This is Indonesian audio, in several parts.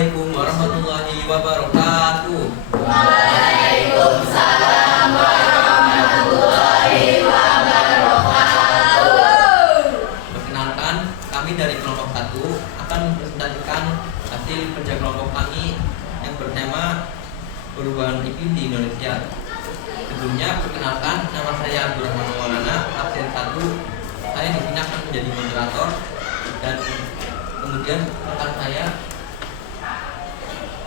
Assalamualaikum warahmatullahi wabarakatuh. Waalaikumsalam warahmatullahi wabarakatuh. Perkenalkan, kami dari kelompok 1 akan mempresentasikan hasil kerja kelompok kami yang bertema perubahan iklim di Indonesia. Sebelumnya, perkenalkan, nama saya Abdurrahman Maulana, absen 1. Saya di sini akan menjadi moderator dan kemudian rekan saya.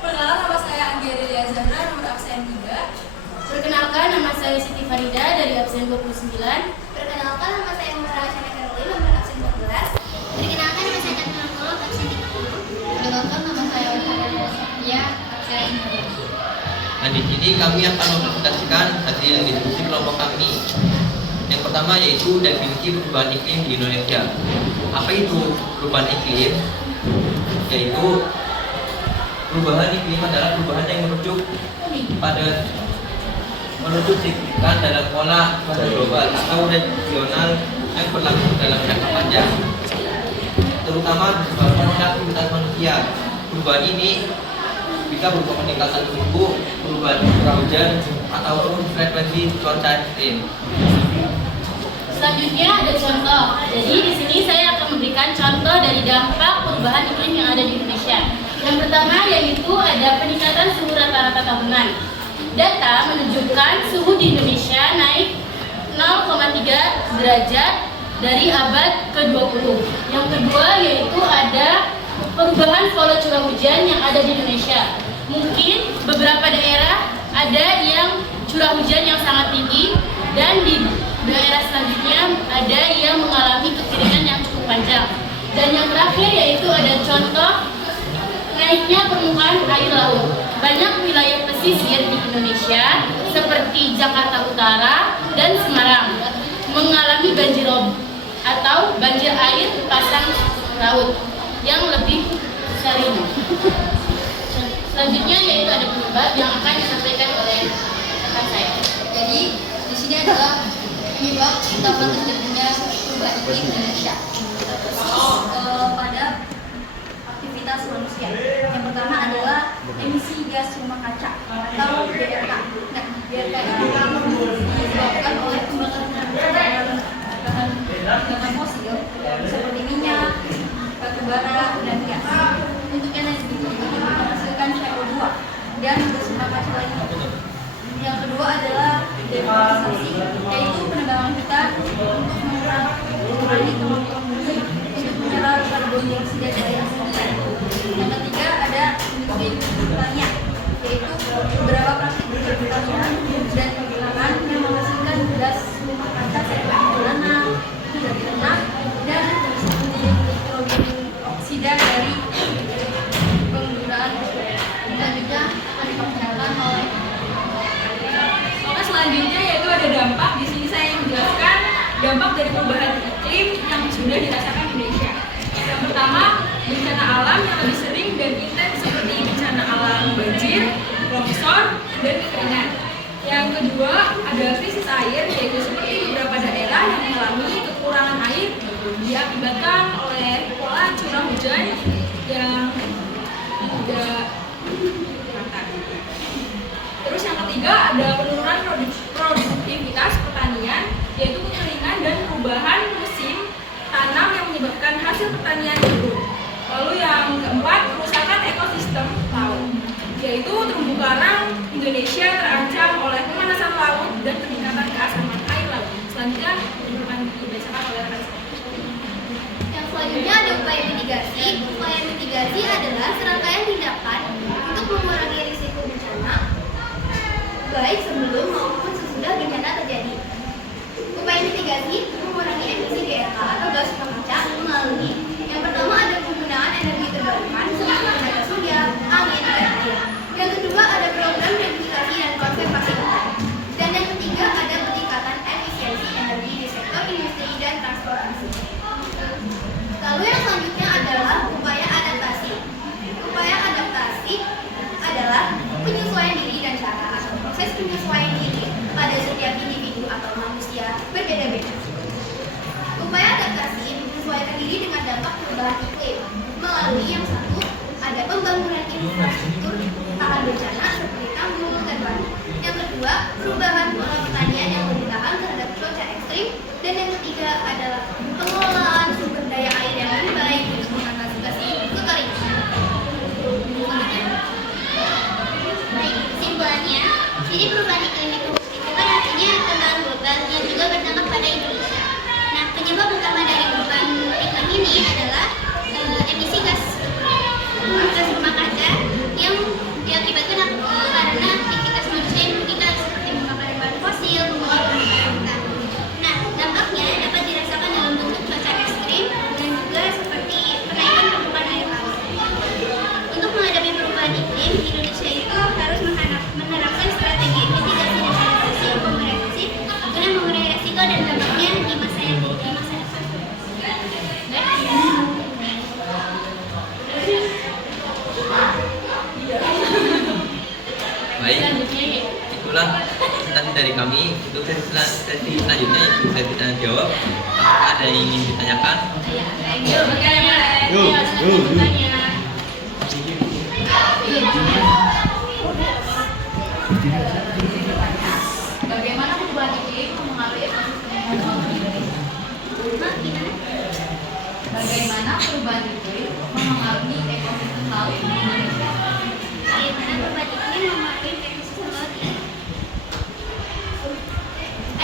Perkenalkan, nama saya Anggia Delia Zahra, nomor absen 3. Perkenalkan, nama saya Siti Farida dari absen 29. Perkenalkan, nama saya Muhammad Syana Karolin, nomor absen 14. Perkenalkan, nama saya Katrina Kolom, absen 30. Perkenalkan, nama saya Muhammad Sofia, absen 30. Nah, di sini kami akan mempresentasikan hasil diskusi kelompok kami. Yang pertama yaitu definisi perubahan iklim di Indonesia. Apa itu perubahan iklim? Yaitu perubahan iklim adalah perubahan yang merujuk signifikan dalam pola pada global atau regional yang berlangsung dalam jangka panjang, terutama disebabkan oleh aktivitas manusia. Perubahan ini bisa berupa peningkatan suhu, perubahan curah hujan, ataupun frekuensi cuaca ekstrim. Selanjutnya ada contoh. Jadi di sini saya akan memberikan contoh dari dampak perubahan iklim yang ada di Indonesia. Yang pertama yaitu ada peningkatan suhu rata-rata tahunan. Data menunjukkan suhu di Indonesia naik 0,3 derajat dari abad ke-20. Yang kedua yaitu ada perubahan pola curah hujan yang ada di Indonesia. Mungkin beberapa daerah ada yang curah hujan yang sangat tinggi dan di daerah selanjutnya ada yang mengalami kekeringan yang cukup panjang. Dan yang terakhir yaitu ada contoh naiknya permukaan air laut. Banyak wilayah pesisir di Indonesia seperti Jakarta Utara dan Semarang mengalami banjirop atau banjir air pasang laut yang lebih sering. Selanjutnya yaitu ada penyebab yang akan disampaikan oleh rekan saya. Jadi, di sini adalah penyebab utama terjadinya perubahan iklim di Indonesia pada aktivitas manusia. Yang pertama adalah emisi gas rumah kaca atau DRK. Nah, DRK ini disebabkan oleh pembakaran bahan fosil seperti minyak, batu bara, dan gas. Untuk energi ini menghasilkan CO2 dan gas rumah kaca lainnya. Yang kedua adalah deforestation, yaitu penebangan hutan untuk mengurangi kemampuan bumi untuk menyerap karbon dioksida dari atmosfer. Yang ketiga ada industri pertanian, yaitu beberapa praktik pertanian dan perkebunan yang menghasilkan gas rumah kaca seperti tanah, dari ternak, dan nitrogen oksida dari penggunaan. Selanjutnya akan diperkenalkan oleh Selanjutnya yaitu ada dampak. Di sini saya menjelaskan dampak dari perubahan iklim yang sudah dirasakan Indonesia. Yang pertama, bencana alam yang lebih sering dan intens seperti bencana alam banjir, longsor, dan kekeringan. Yang kedua, ada krisis air, yaitu seperti beberapa daerah yang mengalami kekurangan air diakibatkan oleh pola curah hujan yang tidak merata. Terus yang ketiga ada penurunan produktivitas pertanian, yaitu kekeringan dan perubahan musim tanam yang menyebabkan hasil pertanian turun. Lalu yang keempat, kerusakan ekosistem laut, yaitu terumbu karang Indonesia terancam oleh pemanasan laut dan peningkatan keasaman air laut. Selanjutnya akan dibacakan oleh rekan saya. Yang selanjutnya ada upaya mitigasi. Upaya mitigasi adalah serangkaian tindakan untuk mengurangi risiko bencana, baik sebelum maupun sesudah bencana terjadi. Upaya mitigasi mengurangi emisi GRK atau gas rumah kaca melalui yang pertama ada penggunaan energi terbarukan seperti tenaga surya, angin, dan air. Yang kedua ada program rehabilitasi dan konservasi hutan. Dan yang ketiga ada peningkatan efisiensi energi di sektor industri dan transportasi. Lalu yang selanjutnya adalah upaya adaptasi. Upaya adaptasi adalah penyesuaian diri dan cara atau proses penyesuaian diri pada setiap individu atau manusia berbeda-beda. Upaya adaptasi menyesuaikan diri dengan tahan bencana seperti tanggul dan waduk. Yang kedua, perubahan pola pertanian yang lebih tahan terhadap cuaca ekstrim. Dan yang ketiga adalah pengelolaan sumber daya air yang lebih baik untuk mengatasi kekeringan. Baik, kesimpulannya, jadi perubahan iklim itu kan artinya tantangan global yang juga berdampak pada Indonesia. Nah, penyebab utama dari perubahan iklim ini adalah emisi gas rumah kaca yang diakibatkan karena aktivitas manusia yang merugikan seperti membakar bahan fosil, pembuangan hutan. Nah, dampaknya dapat dirasakan dalam bentuk cuaca ekstrim dan juga seperti kenaikan permukaan air laut. Untuk menghadapi perubahan iklim, Indonesia itu harus menerapkan strategi mitigasi dan adaptasi yang komprehensif guna mengurangi resiko dan dampaknya di masa depan. Baik, itulah tadi dari kami. Untuk sesi selanjutnya ibu saya tidak jawab. Apakah ada yang ingin ditanyakan? Bagaimana perubahan iklim mempengaruhi Bagaimana perubahan iklim mempengaruhi ekosistem laut di Indonesia? Bagaimana perubahan iklim mempengaruhi ekosistem laut di Indonesia?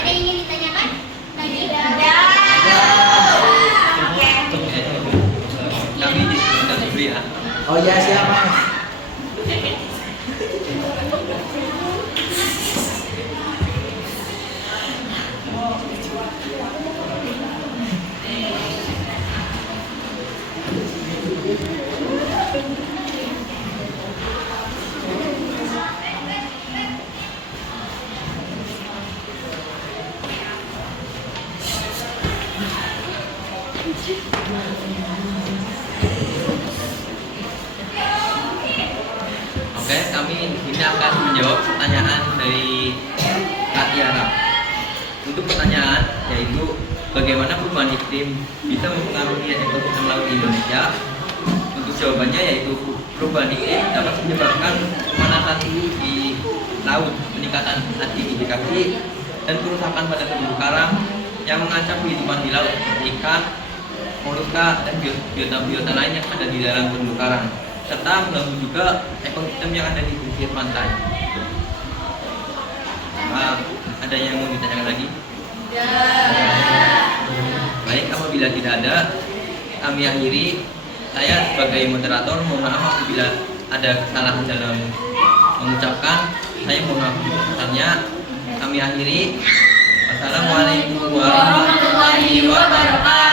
Ada yang ingin ditanyakan? Lagi? Oke. Kami diskusikan dulu ya. Oh ya, siap Mas. Oke, kami ini akan menjawab pertanyaan dari Kak Tiara. Untuk pertanyaan yaitu bagaimana perubahan iklim bisa mempengaruhi ekosistem laut di Indonesia? Untuk jawabannya yaitu perubahan iklim dapat menyebabkan pemanasan suhu di laut, peningkatan acidifikasi dan kerusakan pada terumbu karang yang mengancam kehidupan di laut, ikan, moluska dan biota-biota lain yang ada di dalam terumbu karang, serta mengganggu juga ekosistem yang ada di pesisir pantai. Ada yang mau ditanyakan lagi? Baik, apabila tidak ada, kami akhiri. Saya sebagai moderator mohon maaf apabila ada kesalahan dalam mengucapkan. Saya mohon maaf besarnya. Kami akhiri. Wassalamualaikum warahmatullahi wabarakatuh.